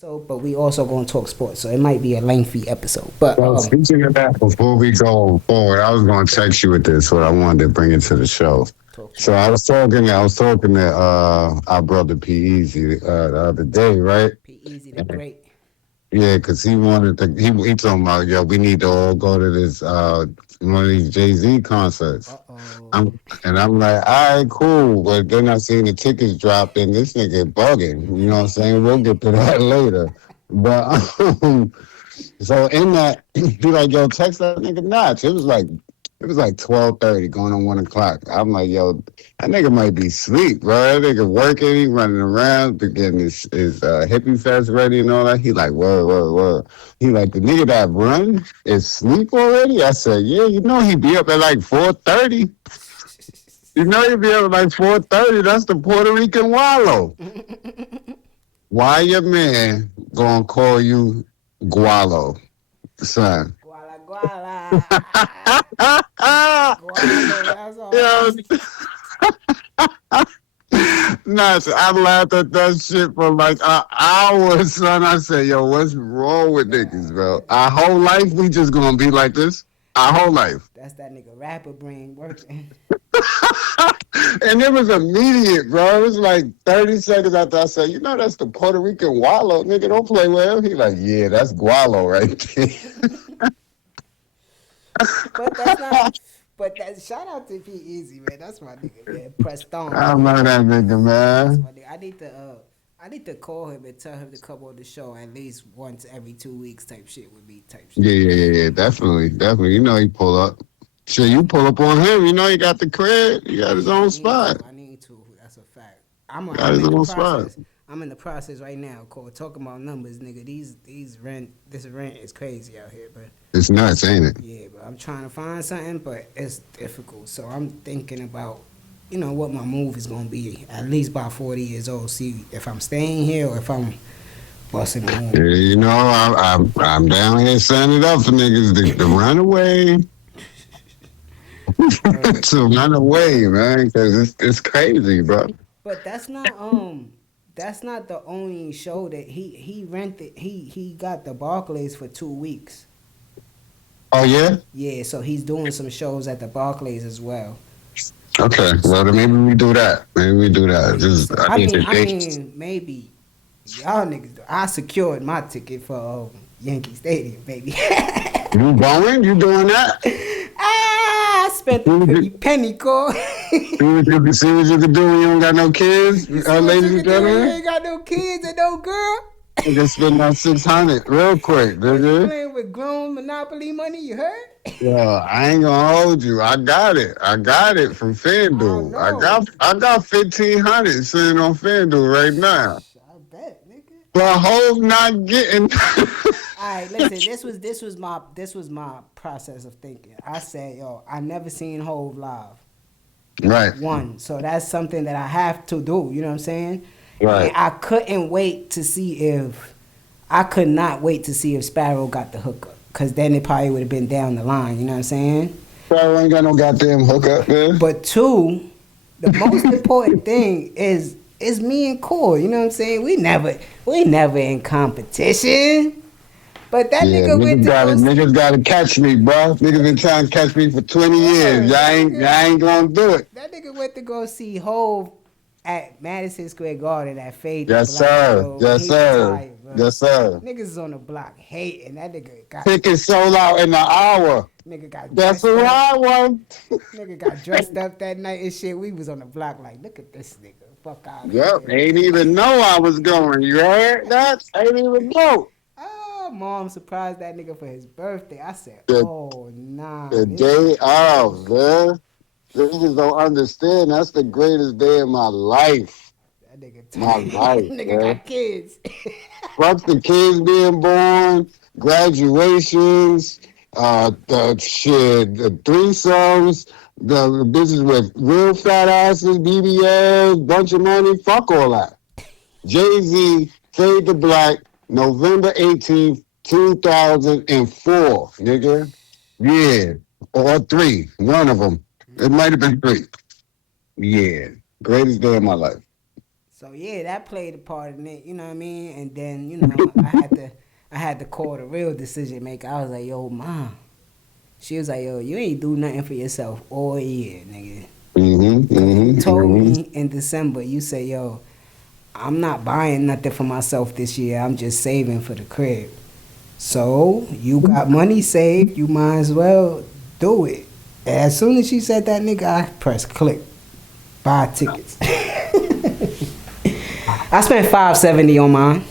So, but we also going to talk sports, so it might be a lengthy episode. But Well, speaking of that, before we go forward, I was going to text you with this. What I wanted to bring into the show. talk to So I was talking to our brother P Easy the other day, right? Be easy to And, great. yeah, because he wanted to. He talking about, yo, we need to all go to this one of these Jayz concerts. Uh-oh. I'm and I'm like, all right, cool. But then I seen the tickets drop, and this nigga bugging. You know what I'm saying? We'll get to that later. But so in that, he like, yo, text that nigga Notch. It was like 12:30, going on 1 o'clock. I'm like, yo, that nigga might be asleep, bro. That nigga working, he running around, getting his hippie fest ready and all that. He like, whoa. He like, the nigga that run is sleep already? I said, yeah, he be up at like 4:30. He be up at like 4:30. That's the Puerto Rican wallow. Why your man gonna call you Gualo, son? Guala guala. Guala, that's all. Yo, nah, so I laughed at that shit for like an hour, son. I said, yo, what's wrong with niggas, bro? Our whole life, we just gonna be like this? Our whole life. That's that nigga rapper brain working. And it was immediate, bro. It was like 30 seconds after I said, that's the Puerto Rican wallow. Nigga, don't play with him. He like, yeah, that's gualo right there. But that's not. But that shout out to P Easy, man. That's my nigga, man. Pressed on. I love that nigga, That's man. my nigga. I need to call him and tell him to come on the show at least once every 2 weeks type shit with me type shit. Yeah. Definitely. He pull up. Shit, you pull up on him. He got the crib. He got his own spot. I need to. That's a fact. I'm Got his in the own spot. process. I'm in the process right now. Talking about numbers, nigga. This rent is crazy out here, but It's nuts, ain't it? yeah, but I'm trying to find something, but it's difficult. So I'm thinking about, what my move is gonna be at least by 40 years old. See if I'm staying here or if I'm busting a move. Yeah, I'm down here setting it up for niggas to run away. To run away, man, because it's crazy, bro. But that's not the only show that he rented. He got the Barclays for 2 weeks. Oh yeah. Yeah, so he's doing some shows at the Barclays as well. Okay. Well, then maybe we do that. Just, I need to date. mean, maybe y'all niggas. I secured my ticket for Yankee Stadium, baby. You going? You doing that? I spent a pretty penny, Cole. See what you can do when you don't got no kids, ladies and You gentlemen. ain't got no kids and no girl. You can spend that 600 real quick, You nigga. playing with grown Monopoly money, you heard? Yo, I ain't gonna hold you. I got it from FanDuel. I know. I got 1,500 sitting on FanDuel right now. I bet, nigga. But Hove not getting. All right, listen. This was my process of thinking. I said, yo, I never seen Hove live. Right. One, so that's something that I have to do. You know what I'm saying? Right. And I could not wait to see if Sparrow got the hookup, because then it probably would have been down the line. You know what I'm saying? Bro, ain't got no goddamn hookup, man. But two, the most important thing is me and Core. You know what I'm saying? We never in competition. But that Yeah, nigga went to niggas gotta catch me, bro. Niggas been trying to catch me for 20 years. Y'all ain't gonna do it. That nigga went to go see Hove at Madison Square Garden at Fade. Yes, sir. Yes, sir. Yes, sir. Niggas is on the block hating. That nigga got Tickets sold out in an hour. nigga got That's dressed what up. I want. Nigga got dressed up that night and shit. We was on the block like, look at this nigga. Fuck out. Yep, ain't even know I was going. You heard that? Ain't even know. Oh, mom surprised that nigga for his birthday. I said, The- oh nah. The this- day of, man. Niggas don't understand. That's the greatest day of my life. That nigga My life, nigga man. got kids. Fuck the kids being born, graduations, the threesomes, the bitches with real fat asses, BBLs, bunch of money. Fuck all that. Jayz, Fade to Black, November 18th, 2004, nigga. Yeah. Or three. One of them. It might have been three. Yeah. Greatest day of my life. So yeah, that played a part in it. You know what I mean? And then I had to call the real decision maker. I was like, yo, mom. She was like, yo, you ain't do nothing for yourself all year, nigga. Because you told me in December, you said, yo, I'm not buying nothing for myself this year. I'm just saving for the crib. So you got money saved. You might as well do it. And as soon as she said that, nigga, I pressed click. Buy tickets. I spent $570 on mine.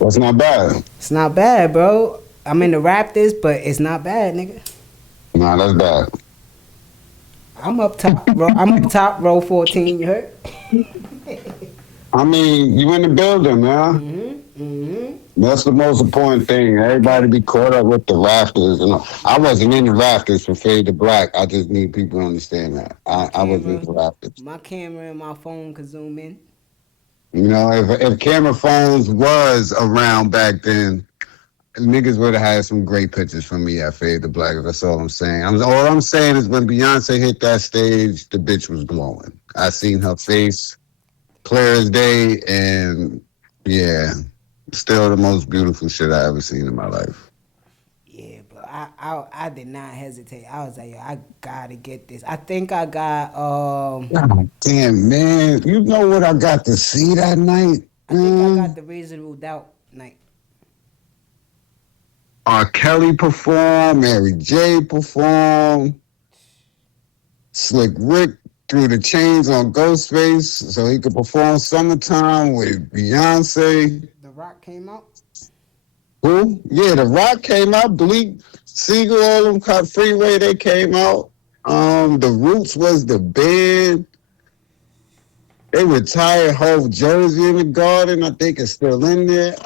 That's not bad. It's not bad, bro. I'm in the Raptors, but it's not bad, nigga. Nah, that's bad. I'm up top, bro. I'm up top, row 14. You heard? I mean, you in the building, man. That's the most important thing. Everybody be caught up with the rafters. You know, I wasn't in the rafters for Fade to Black. I just need people to understand that. I was in the rafters. My camera and my phone could zoom in. You know, if camera phones was around back then, niggas would have had some great pictures from me at Fade to Black. That's all I'm saying. All I'm saying is when Beyonce hit that stage, the bitch was glowing. I seen her face clear as day, and yeah, still the most beautiful shit I ever seen in my life. Yeah, but I did not hesitate. I was like, yo, I gotta get this. I think I got God damn, man. You know what I got to see that night? I think I got the Reasonable Doubt night. R. Kelly performed, Mary J performed, Slick Rick threw the chains on Ghostface so he could perform Summertime with Beyonce. The Rock came out. Who? Yeah, The Rock came out. Bleak, Siegel, all them cut Freeway, they came out. The Roots was the band. They retired whole Jersey in the Garden. I think it's still in there.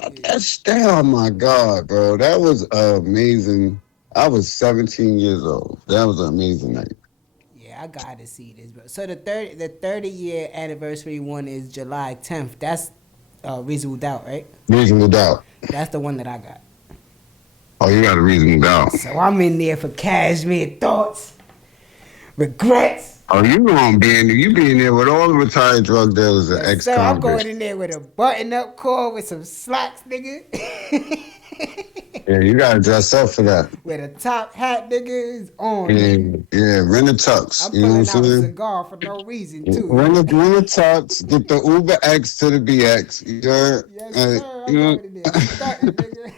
Oh my God, bro. That was amazing. I was 17 years old. That was an amazing night. Yeah, I gotta see this, bro. So the 30-year anniversary one is July 10th. That's Reasonable Doubt, right? Reasonable Doubt. That's the one that I got. Oh, you got a Reasonable Doubt. So I'm in there for cashmere thoughts, regrets. Oh, you gonna be in there? You be in there with all the retired drug dealers and ex-convicts. So I'm going in there with a button-up cord with some slacks, nigga. Yeah, you gotta dress up for that. With a top hat, nigga, is on. Yeah, rent a tux. I'm you know what I'm pulling out a saying? cigar for no reason, too. Rent a tux, get the Uber X to the BX. You heard? Yes, sir. I'm going in there. Starting, nigga.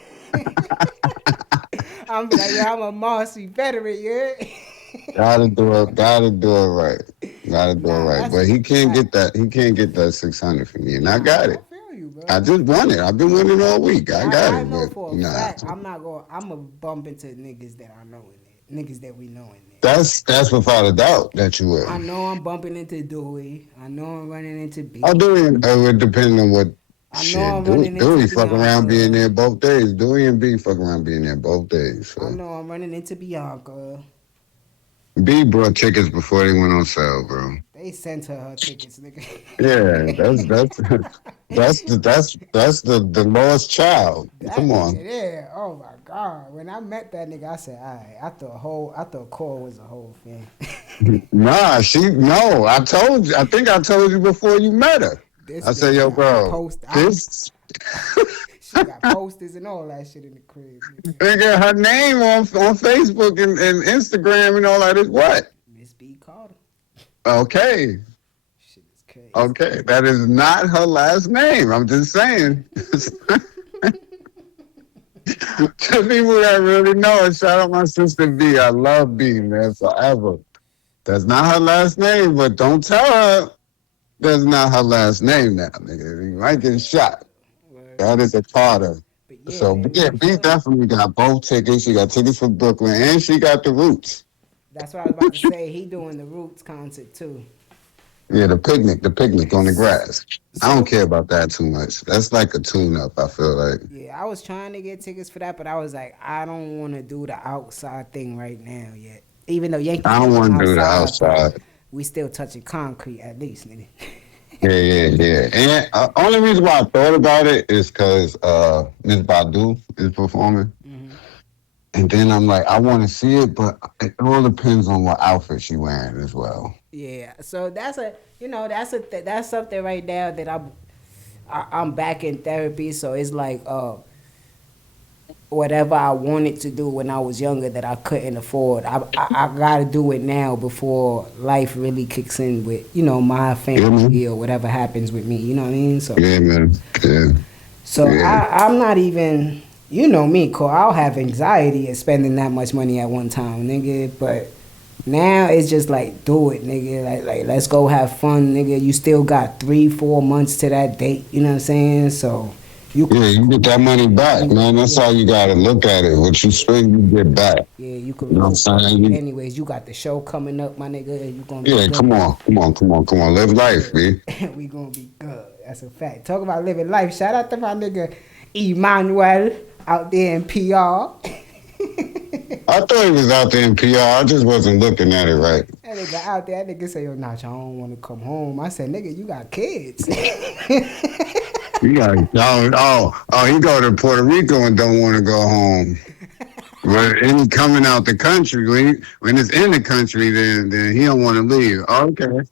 I'm like, yo, I'm a Marcy veteran, yeah. Gotta do it right. Gotta do it right. But he can't get that. He can't get that 600 from me, and I got it. I feel you, bro. I just won it. I've been winning all week. I got I it. know But for a fact I'm not going. I'm gonna bump into niggas that I know in there, niggas that we know in there. That's without a doubt that you will. I know I'm bumping into Dewey. I know I'm running into B. Oh, Dewey. It would depend on what. I know Shit, I'm running into Dewey fuck around Bianca. being there both days. Dewey and B fuck around being there both days. So. I know I'm running into Bianca. B brought tickets before they went on sale, bro. They sent her tickets, nigga. Yeah, that's the lost child. Come on. Yeah. Oh my God. When I met that nigga, I said, all right. I thought Cole was a whole fan. Nah, no. I think I told you before you met her. I said, yo, bro, this. She got posters and all that shit in the crib. Nigga, her name on Facebook and Instagram and all that is what? Miss B Carter. Okay. Shit is crazy. Okay, that is not her last name. I'm just saying. To people that really know it, shout out my sister B. I love B, man, forever. That's not her last name, but don't tell her that's not her last name now, nigga. You might get shot. That is a Carter. Yeah, so B definitely got both tickets. She got tickets for Brooklyn, and she got the Roots. That's what I was about to say. He doing the Roots concert too. Yeah, the picnic on the grass. I don't care about that too much. That's like a tune-up, I feel like. Yeah, I was trying to get tickets for that, but I was like, I don't want to do the outside thing right now yet. Even though Yankee, I don't want to do the outside. We still touching concrete at least, nigga. Yeah. And only reason why I thought about it is because Miss Badu is performing. Mm-hmm. And then I'm like, I want to see it, but it all depends on what outfit she wearing as well. Yeah, so that's something right now that I'm back in therapy. So it's like whatever I wanted to do when I was younger that I couldn't afford. I gotta do it now before life really kicks in with my Yeah, man. family or whatever happens with me. You know what I mean? So Yeah, man. Yeah, so yeah. I'm not even, me, Cole. I'll have anxiety at spending that much money at one time, nigga. But now it's just like, do it, nigga. Like let's go have fun, nigga. You still got 3, 4 months to that date. You know what I'm saying? So you could Yeah, you get that money back, anyway. man. That's Yeah, how you got to look at it. What you spend, you get back. yeah. You could You know what I'm recoup. saying? Anyways, you got the show coming up, my nigga. You gonna be Yeah, good. come on, come on, come on, come on. We Live gonna be life, man. good. We gonna be good. That's a fact. Talk about living life. Shout out to my nigga Emmanuel out there in PR. I thought he was out there in PR. I just wasn't looking at it right. That nigga out there, that nigga say, yo, Nach, I don't want to come home. I said, nigga, you got kids. You got he go to Puerto Rico and don't want to go home. But any coming out the country, when it's in the country, then he don't want to leave. Okay,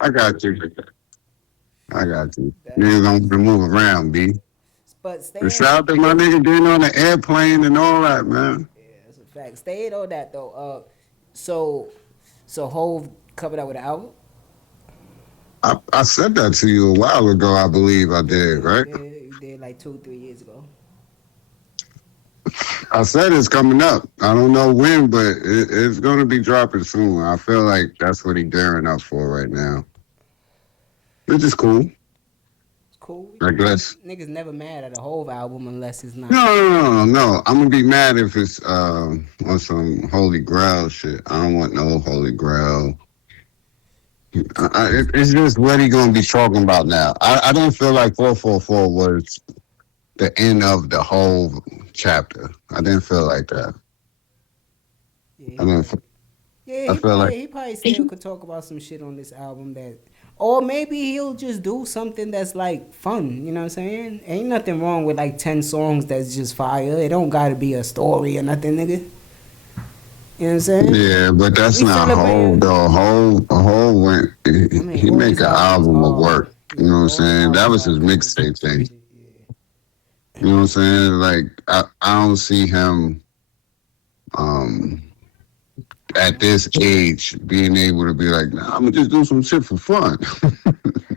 I got you. I got you. That- Niggas don't want to move around, B. but But staying, shout out to my nigga getting on the airplane and all that, man. yeah, that's a fact. Staying on that though. So, so Hove covered out with an album. I said that to you a while ago. I believe I Yeah, did, right? you did like 2, 3 years ago. I said it's coming up. I don't know when, but it's going to be dropping soon. I feel like that's what he's gearing up for right now, which is cool. It's cool. I guess. Niggas never mad at a Hove album unless it's not. No. I'm gonna be mad if it's on some Holy Grail shit. I don't want no Holy Grail. It's just what he gonna be talking about now. I didn't feel like 444 was the end of the whole chapter. I didn't feel like that. Yeah, I he didn't. probably. Yeah, I feel like he probably still could talk about some shit on this album that, or maybe he'll just do something that's like fun. You know what I'm saying? Ain't nothing wrong with like 10 songs that's just fire. It don't gotta be a story or nothing, nigga. You know what I'm saying? yeah, but that's We not whole celebrating. though. Whole went. I mean, He make Hove's an albums album of are, work. You yeah, know what I'm Hove's saying? That albums was are his mixtape concepts and thing. shit. Yeah. You know what I'm saying? Like I don't see him um at this age being able to be like, nah, I'm gonna just do some shit for fun.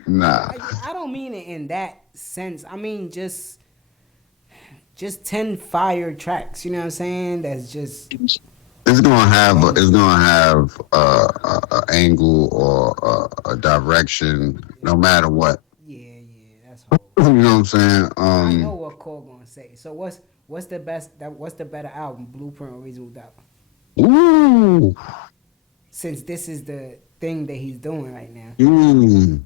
No, Nah, I don't mean it in that sense. I mean just 10 fire tracks. You know what I'm saying? That's just it's bangers. gonna have a angle or a direction, no matter what. Yeah, that's Hove. You know what I'm saying? I know what Cole gonna say. So what's the better album, Blueprint or Reasonable Doubt? Ooh, Since this is the thing that he's doing right now, mm.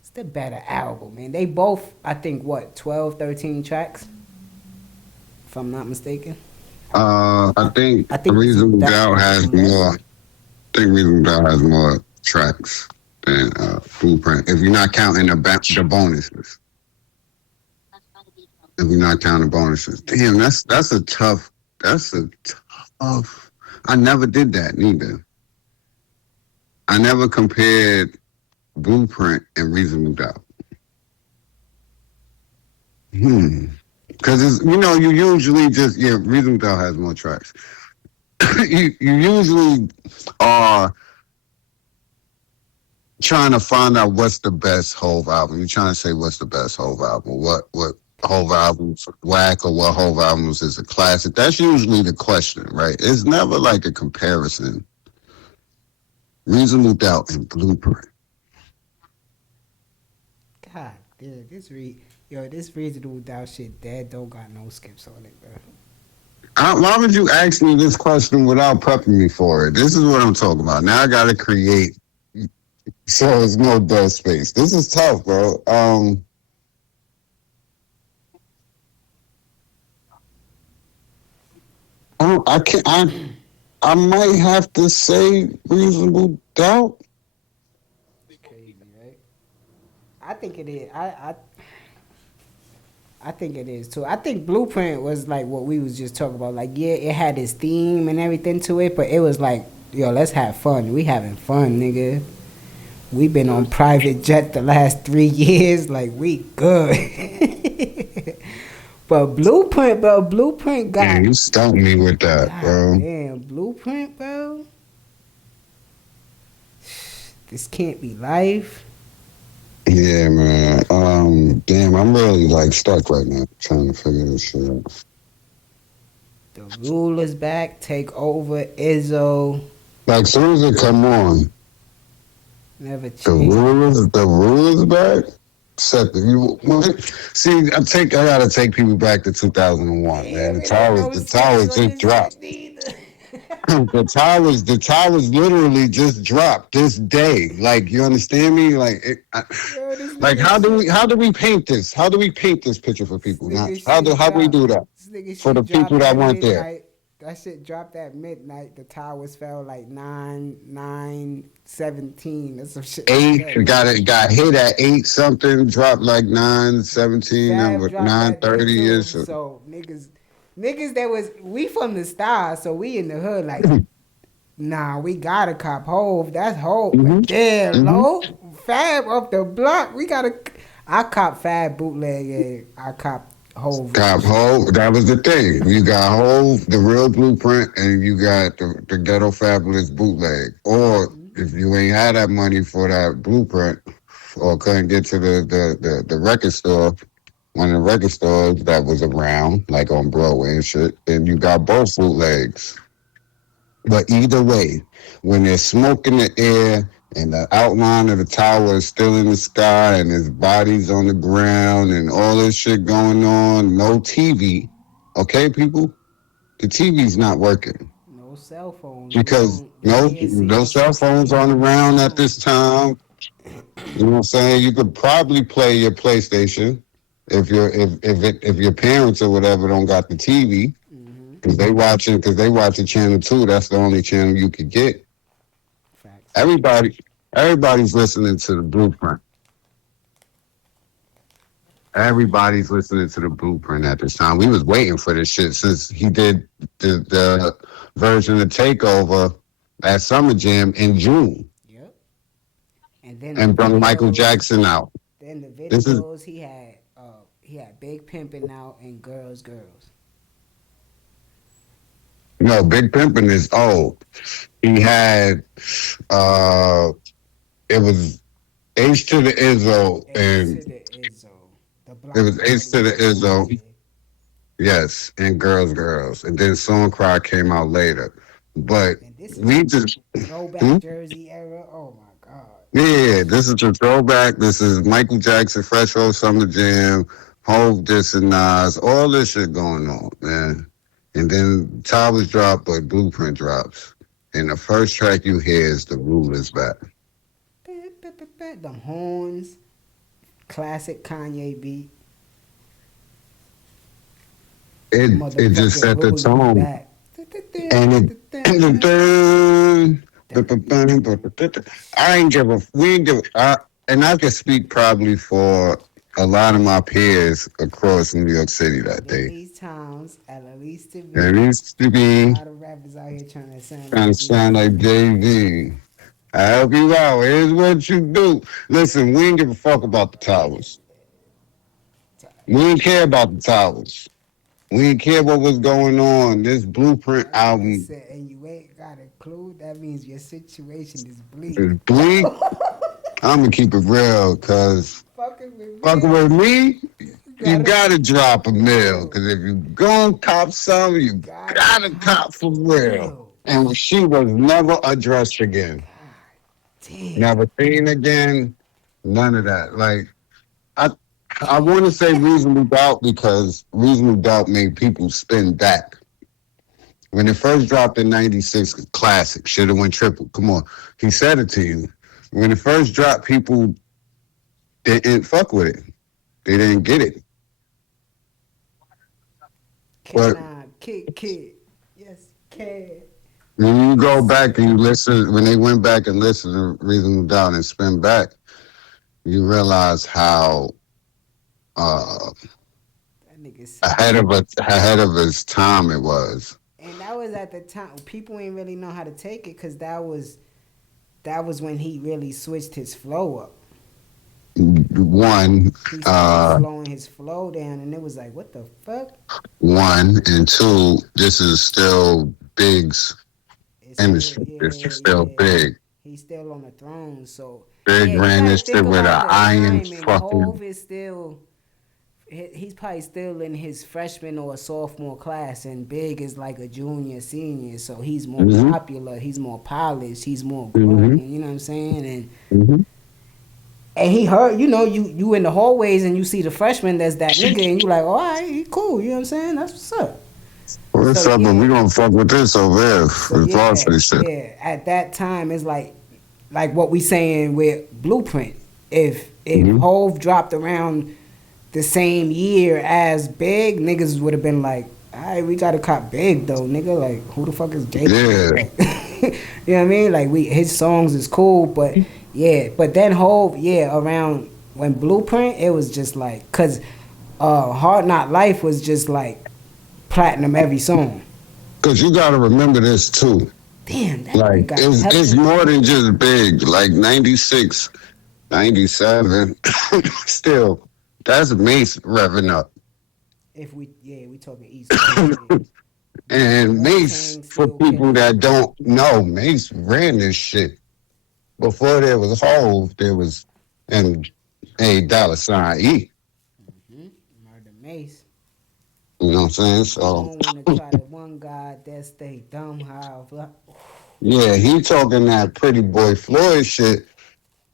it's the better album, man. They both, I think, what 12, 13 tracks, if I'm not mistaken. I think I think Reasonable Reasonable Doubt Doubt has has less. more. I think Reasonable Doubt has more tracks than Blueprint. If you're not counting the bonuses. If you're not counting bonuses. Damn, that's a tough. I never did that neither. I never compared Blueprint and Reasonable Doubt. Hmm. Because it's you usually just Reasonable Doubt has more tracks. You usually are trying to find out what's the best Hove album. You're trying to say what's the best Hove album. What Hove albums whack or what Hove albums is a classic. That's usually the question, right? It's never like a comparison. Reasonable Doubt and Blueprint. God, dude, this Reasonable Doubt shit, Dad don't got no skips on it, bro. Why would you ask me this question without prepping me for it? This is what I'm talking about. Now I got to create so there's no dead space. This is tough, bro. I can't. I might have to say Reasonable Doubt. It's crazy, right? I think it is. I think it is too. I think Blueprint was like what we was just talking about. Like, yeah, it had its theme and everything to it, but it was like, yo, let's have fun. We having fun, nigga. We been on private jet the last 3 years. Like, we good. But Blueprint Yeah, got, you stumped me with that, god bro. damn, Blueprint, bro. This can't be life. Yeah, man. Damn, I'm really like stuck right now trying to figure this shit out. The ruler's back. Take over. Izzo. Like, soon as it come on, Never change. the rulers back. Set the you see. I gotta take people back to 2001, man. Damn, it ain't no The sketch towers on just this shit dropped. neither. The towers literally just dropped this day. Like, you understand me? Like, Yo, this like nigga shit. how do we paint this? How do we paint this picture for This people? Now, nigga shit how do we dropped. do that This nigga for the shit people dropped that at weren't there? midnight. That shit dropped at midnight. The towers fell like 9:17 or some shit like Eight that. got hit at 8 something, dropped like 9:17, Fab number dropped nine that day thirty too. ish. So niggas that was we from the stars, so we in the hood like, nah, we gotta cop Hove. That's Hove. Mm-hmm. But damn, Mm-hmm. low Fab up the block. We gotta. I cop Fab bootleg. And I cop Hove real Got shit. Hove. That was the thing. You got Hove, the real blueprint, and you got the ghetto fabulous bootleg. Or if you ain't had that money for that blueprint, or couldn't get to the record store, one of the record stores that was around, like on Broadway and shit, then you got both bootlegs. But either way, when there's smoke in the air and the outline of the tower is still in the sky and his body's on the ground and all this shit going on, no TV. Okay, people? The TV's not working No cell phones. because We can't see no no cell phones signal on on no around at phone. this time. You know what I'm saying? You could probably play your PlayStation if your parents or whatever don't got the TV Mm-hmm. because they watching channel 2. That's the only channel you could get. Facts. Everybody, everybody's listening to the blueprint. Everybody's listening to the blueprint at this time. We was waiting for this shit since he did the version of Takeover at Summer Jam in June Yep. And then the and brought Michael videos. Jackson out. Then the This is videos he had Big Pimpin' out and Girls. Big Pimpin' is old. He had uh it was H to the Izzo H and to the Izzo. The it block was H party to the with Izzo. Kanye. Yes, and Girls. And then Song Cry came out later. But And this is we the just hmm? throwback jersey era. Oh my god. Yeah, this is the throwback. This is Michael Jackson, Fresh Old Summer Jam, Hove, this and Nas, all this shit going on, man. And then Towers drop, but Blueprint drops. And the first track you hear is The Rule Is Back. The horns, classic Kanye beat. The It just motherfucking set the rules is tone. back. And I ain't give a we ain't give and I can speak probably for a lot of my peers across New York City that But in day. these towns, at least to There be, needs to a be lot of rappers out here trying to sound trying like to sound Jay-Z. like Jay-Z. I help you out. Here's what you do. Listen, we ain't give a fuck about the towers. We didn't care about the towers. We didn't care what was going on. This Blueprint That nigga album said, and you ain't got a clue. That means your situation is bleak. is bleak. I'm gonna keep it real, cause Fucking with fucking me, with me, you you gotta gotta drop drop a a mill. mill. Cause if you gon' cop some, You you gotta gotta cop cop for for real. real. And she was never addressed again. God damn. Never seen again. None of that. Like I I wanna say reasonable doubt because reasonable doubt made people spin back. When it first dropped in '96, classic, should have went triple. Come on. He said it to you. When it first dropped, people didn't fuck with it. They didn't get it. Can But I kick it? Yes, can. when you go Yes, back and you sir. listen, when they went back and listened to Reasonable Doubt and spin back, you realize how uh, nigga said. Ahead of his time. It was And that was at the time people ain't really know how to take it because that was when he really switched his flow up. one, He started uh, slowing his flow down, and it was like, what the fuck? one, and two. This is still Big's It's still, industry. This is yeah, still yeah. big. He's still on the throne, so Big yeah, you ran got to this think shit with about an the iron timing. fucking. Hove is still, he's probably still in his freshman or sophomore class, and Big is like a junior, senior, so he's more Hmm. popular, he's more polished, he's more Hmm. grown. You know what I'm saying? Hmm. And he heard, you in the hallways and you see the freshman that's that nigga, and you like, all right, he cool. You know what I'm saying? That's what's up. What's So up? And yeah, we gonna fuck with this over here. so With yeah, varsity shit. yeah. At that time, it's like what we saying with Blueprint. If Hmm. Hove dropped around the same year as Big, niggas would have been like, all right, we gotta cop Big though, nigga. Like, who the fuck is Jayz? Yeah. Like, you know what I mean? Like, his songs is cool, but yeah. But then Hove, yeah, around when Blueprint, it was just like, cause Hard Not Life was just like platinum every song. Cause you gotta remember this too. Damn, that Like nigga got it's hella more than hits. just big. Like 96, 97, still, that's Mace revving up. If we talking East Coast shit. And Wu Mace, Tang for still people killing. that don't know, Mace ran this shit. Before there was Hove, there was and $1 sign E. Murder Mace. You know what I'm saying? They So don't want to try to one God that stay dumb how. yeah, he talking that pretty boy Floyd shit.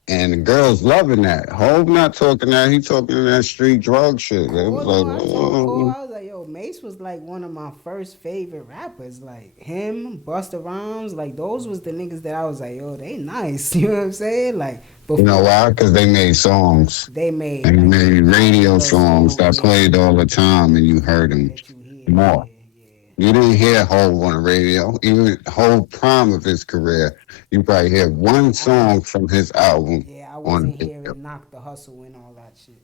And the girls loving that. Hove not talking that. He talking that street drug shit. It was Cole though, like, I told Cole, oh, I was like, yo, Mace was like one of my first favorite rappers. Like him, Busta Rhymes, like those was the niggas that I was like, yo, they nice. You know what I'm saying? Like you know before why? Because they made songs. they made And they like the made radio popular songs song, that yeah, played all the time and you heard them that you hear, more. yeah, yeah. You didn't hear Hove on the radio. Even whole prime of his career, you probably hear one I was, song from his album yeah, I on wasn't the radio. hearing Knock the Hustle and all that shit.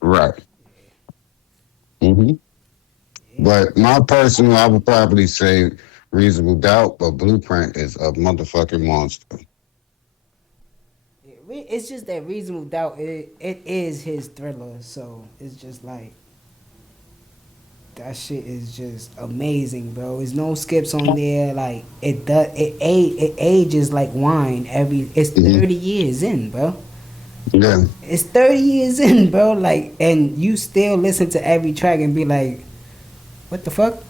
Right. Hmm. Yeah, But my personal, I would probably say Reasonable Doubt, but Blueprint is a motherfucking monster. it's just that Reasonable Doubt. It is his Thriller, so it's just like that shit is just amazing, bro. There's no skips on there. Like it ages like wine. It's Hmm. 30 years in, bro. Yeah. It's 30 years in, bro. Like, and you still listen to every track and be like, what the fuck?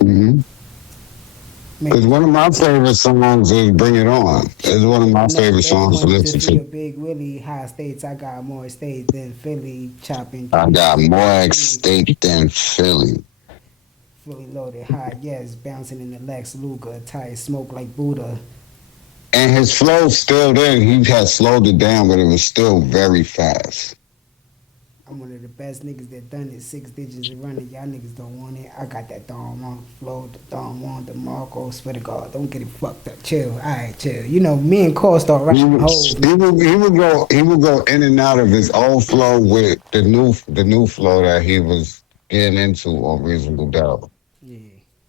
Hmm. Because Man, one of my favorite songs is Bring It On. It's one of my favorite they songs to want to listen free to. a big Willie. High states, I got more states than Philly. Chopping I keys, got more chopping at keys. stake than Philly. Fully loaded, high, yes, bouncing in the Lex Luger, tight smoke like Buddha. And his flow's still there. He has slowed it down, but it was still very fast. I'm one of the best niggas that done it. 6 digits and running. Y'all niggas don't want it. I got that Don Juan flow, the Don Juan, the Marco. Swear to God, don't get it fucked up. Chill, alright, chill. You know, me and Cole start He rapping would, hoes. he would go in and out of his old flow with the new flow that he was getting into on Reasonable Doubt. Yeah,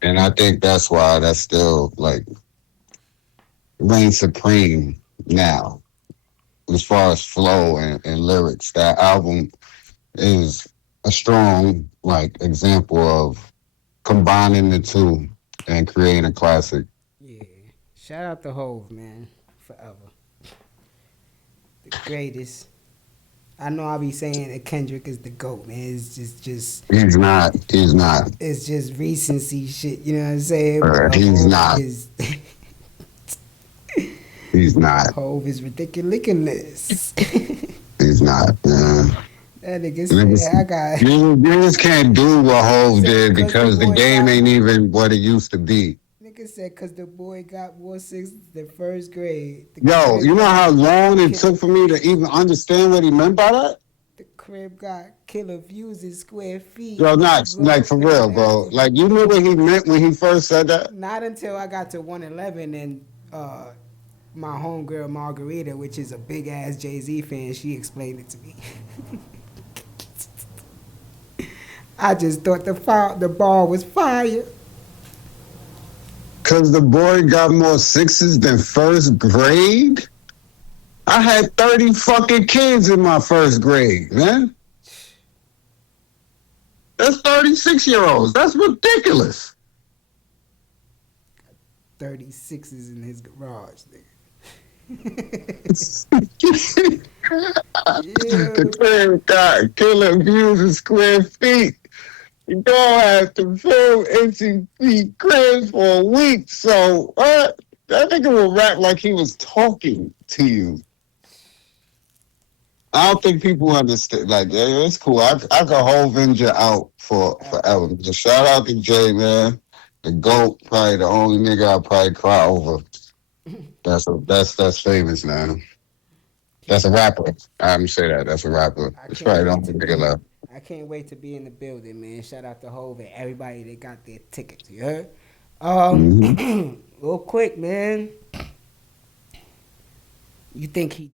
And I think that's why that's still like reigns supreme now as far as flow and lyrics. That album is a strong like example of combining the two and creating a classic. yeah. Shout out to Hove, man. Forever. The greatest. I know I be saying that Kendrick is the GOAT, man. It's just He's not. He's not. it's just recency shit, you know what I'm saying? But He's Hove not. is He's not. Hove is ridiculous. He's not. That nigga Niggas, said I got niggas can't do what nigga Hove said did cause the because the boy game got ain't even what it used to be. nigga said cause the boy got more sixes than first grade. The Yo, crib you know got how long it ki- took for me to even understand what he meant by that? the crib got killer views in square feet. Yo, not like Glow for real, bro. everlasting. Like you knew what he meant when he first said that. Not until I got to 111 and my homegirl Margarita, which is a big ass Jay-Z fan, she explained it to me. I just thought the ball was fire. Cause the boy got more sixes than first grade. I had 30 fucking kids in my first grade, man. That's 36-year-olds. That's ridiculous. 36s in his garage, nigga. The Yeah. crib got killing views in square feet. You don't have to fill empty feet cribs for a week. So what? That nigga will rap like he was talking to you. I don't think people understand. Like, yeah, it's cool. I could hold Venture out for forever. Just shout out to Jay, man. The GOAT, probably the only nigga I probably cry over. That's famous now. That's a rapper. I'm say that. That's a rapper. I It's can't probably the wait only to nigga be. left. I can't wait to be in the building, man. Shout out to Hove and everybody that got their tickets. You heard? Mm-hmm. Real quick, man. You think he